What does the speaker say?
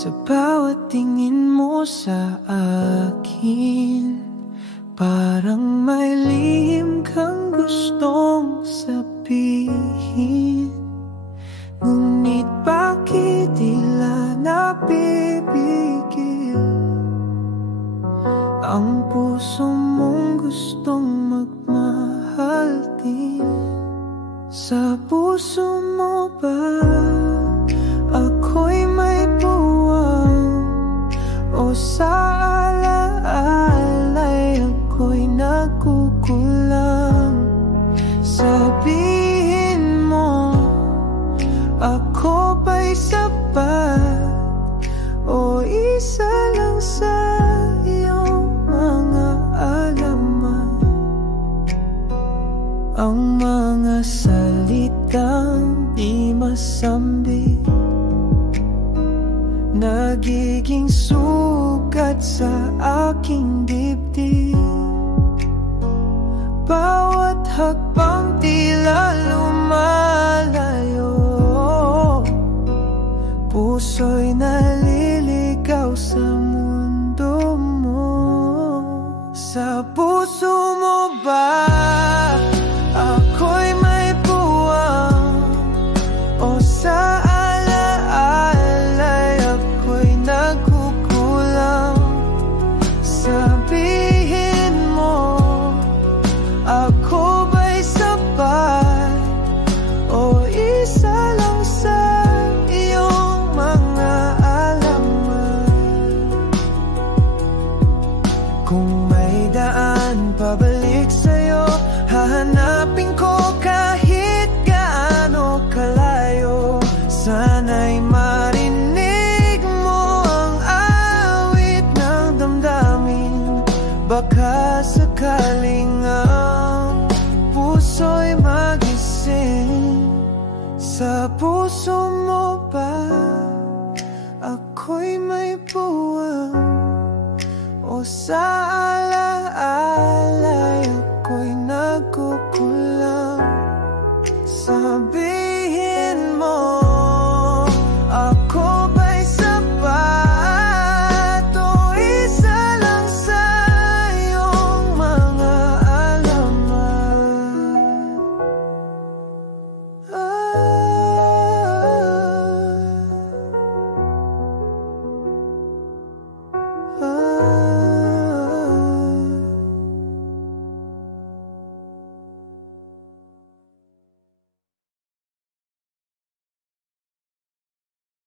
Sa bawat tingin mo sa akin, parang may lihim kang gustong sabihin. Ngunit bakit tila napipigil ang puso mong gustong magmahal din? Sa puso mo ba ako'y may puwang, o sa alaalay ako'y nagkukulang? Sabihin mo, ako ba'y sapat, o isa lang sa iyong mga alaman? Ang mga salitang di masambit nagiging sugat sa aking dibdib. Bawat hakbang tila lumalayo, puso'y naliligaw sa mundo mo. Sa puso mo ba ako'y may puwang, o sa alaalay ako'y nagkukulang? Sabihin mo, ako ba'y sapat, o isa lang sa iyong mga alaman? Kung may daan pabalik sa'yo, hahanapin ko kahit gaano kalayo. Sana'y marinig mo ang awit ng damdamin. Baka sakaling ang puso'y magising. Sa puso mo ba ako'y may puwang, o sa